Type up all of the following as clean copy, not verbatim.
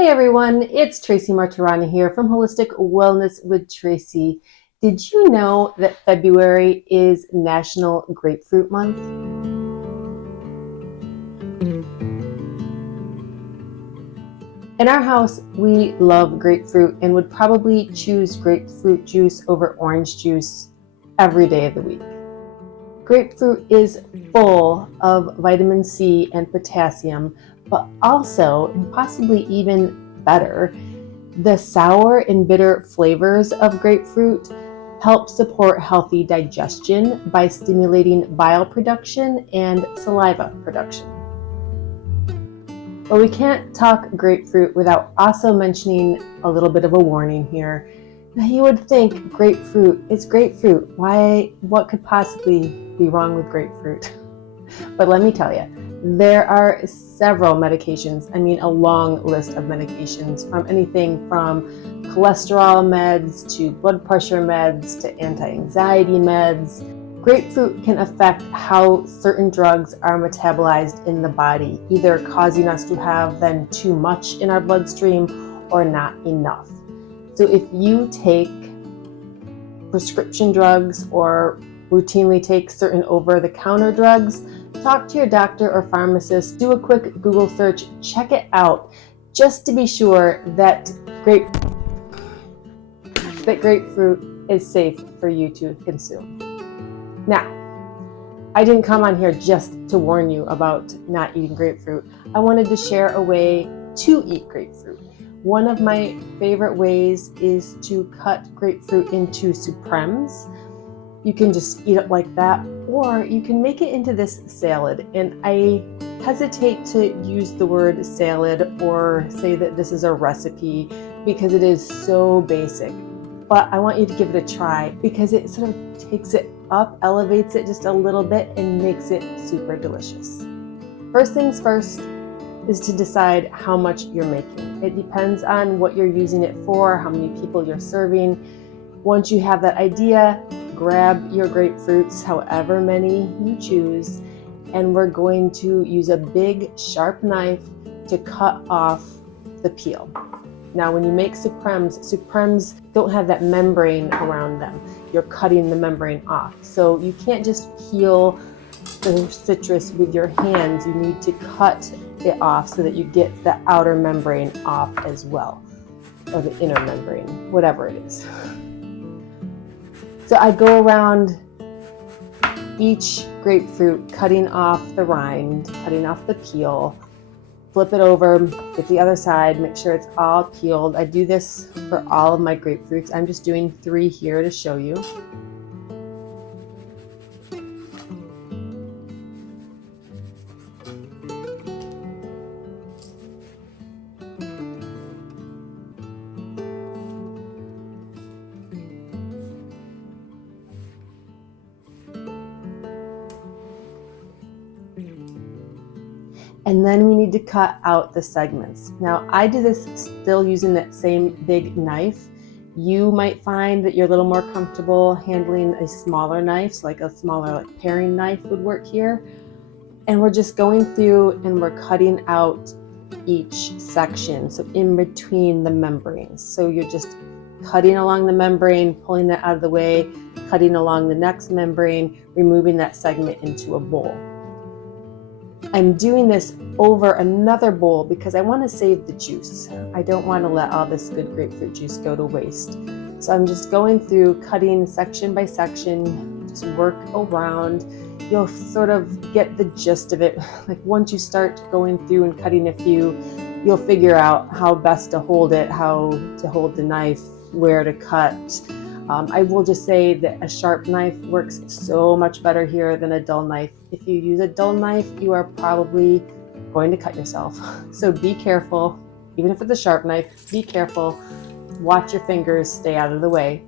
Hey everyone, it's Tracy Martirani here from Holistic Wellness with Tracy. Did you know that February is National Grapefruit Month? In our house, we love grapefruit and would probably choose grapefruit juice over orange juice every day of the week. Grapefruit is full of vitamin C and potassium, but also, and possibly even better, the sour and bitter flavors of grapefruit help support healthy digestion by stimulating bile production and saliva production. But we can't talk grapefruit without also mentioning a little bit of a warning here. Now, you would think grapefruit is grapefruit. What could possibly be wrong with grapefruit? But let me tell you, there are several medications, a long list of medications, from anything from cholesterol meds to blood pressure meds to anti-anxiety meds. Grapefruit can affect how certain drugs are metabolized in the body, either causing us to have then too much in our bloodstream or not enough. So if you take prescription drugs or routinely take certain over-the-counter drugs, talk to your doctor or pharmacist, do a quick Google search, check it out, just to be sure that grapefruit is safe for you to consume. Now, I didn't come on here just to warn you about not eating grapefruit. I wanted to share a way to eat grapefruit. One of my favorite ways is to cut grapefruit into supremes. You can just eat it like that, or you can make it into this salad. And I hesitate to use the word salad or say that this is a recipe because it is so basic. But I want you to give it a try because it sort of takes it up, elevates it just a little bit, and makes it super delicious. First things first is to decide how much you're making. It depends on what you're using it for, how many people you're serving. Once you have that idea, grab your grapefruits, however many you choose, and we're going to use a big sharp knife to cut off the peel. Now, when you make supremes don't have that membrane around them. You're cutting the membrane off. So you can't just peel the citrus with your hands. You need to cut it off so that you get the outer membrane off as well, or the inner membrane, whatever it is. So I go around each grapefruit, cutting off the rind, cutting off the peel, flip it over, get the other side, make sure it's all peeled. I do this for all of my grapefruits. I'm just doing 3 here to show you. And then we need to cut out the segments. Now, I do this still using that same big knife. You might find that you're a little more comfortable handling a smaller knife, so like a smaller paring knife would work here. And we're just going through and we're cutting out each section, so in between the membranes. So you're just cutting along the membrane, pulling that out of the way, cutting along the next membrane, removing that segment into a bowl. I'm doing this over another bowl because I want to save the juice. I don't want to let all this good grapefruit juice go to waste. So I'm just going through, cutting section by section, just work around. You'll sort of get the gist of it. Like once you start going through and cutting a few, you'll figure out how best to hold it, how to hold the knife, where to cut. I will just say that a sharp knife works so much better here than a dull knife. If you use a dull knife, you are probably going to cut yourself. So be careful. Even if it's a sharp knife, be careful. Watch your fingers, stay out of the way.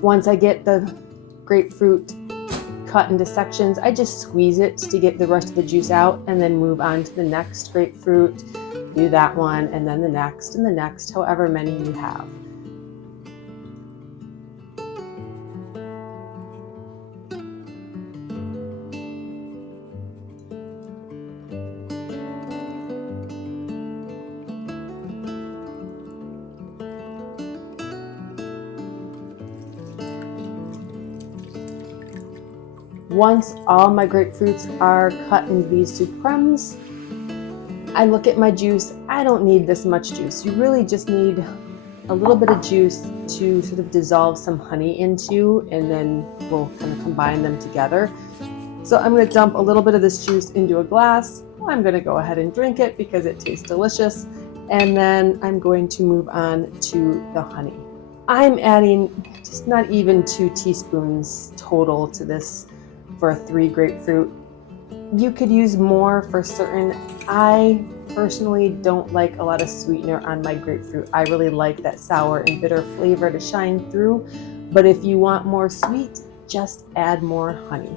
Once I get the grapefruit cut into sections, I just squeeze it to get the rest of the juice out and then move on to the next grapefruit. Do that one and then the next and the next, however many you have. Once all my grapefruits are cut into these two crumbs, I look at my juice. I don't need this much juice. You really just need a little bit of juice to sort of dissolve some honey into, and then we'll kind of combine them together. So I'm going to dump a little bit of this juice into a glass. I'm going to go ahead and drink it because it tastes delicious. And then I'm going to move on to the honey. I'm adding just not even 2 teaspoons total to this for 3 grapefruit. You could use more for certain. I personally don't like a lot of sweetener on my grapefruit. I really like that sour and bitter flavor to shine through. But if you want more sweet, just add more honey.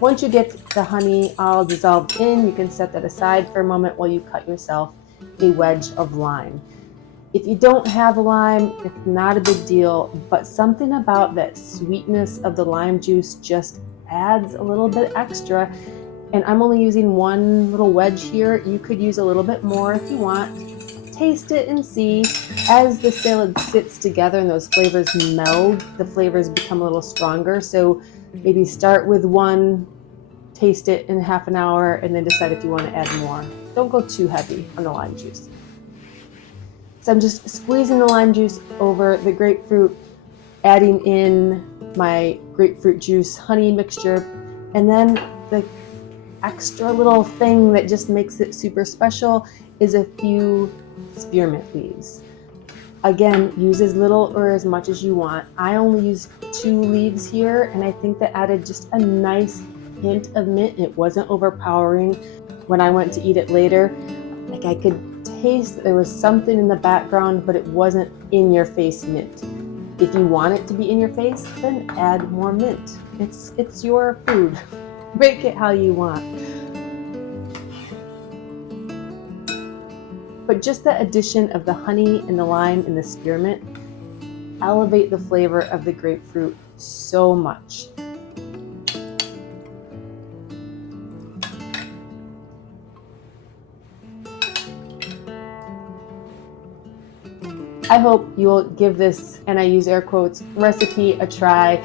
Once you get the honey all dissolved in, you can set that aside for a moment while you cut yourself a wedge of lime. If you don't have a lime, it's not a big deal, but something about that sweetness of the lime juice just adds a little bit extra. And I'm only using 1 little wedge here. You could use a little bit more if you want. Taste it and see. As the salad sits together and those flavors meld, the flavors become a little stronger. So maybe start with 1, taste it in half an hour, and then decide if you want to add more. Don't go too heavy on the lime juice. So I'm just squeezing the lime juice over the grapefruit, adding in my grapefruit juice honey mixture, and then the extra little thing that just makes it super special is a few spearmint leaves. Again, use as little or as much as you want. I only used 2 leaves here, and I think that added just a nice hint of mint. It wasn't overpowering. When I went to eat it later, like I could taste that there was something in the background, but it wasn't in your face mint. If you want it to be in your face, then add more mint. It's your food. Make it how you want. But just the addition of the honey and the lime and the spearmint elevate the flavor of the grapefruit so much. I hope you'll give this, and I use air quotes, recipe a try.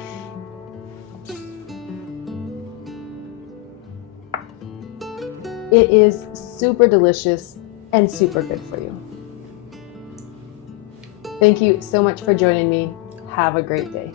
It is super delicious and super good for you. Thank you so much for joining me. Have a great day.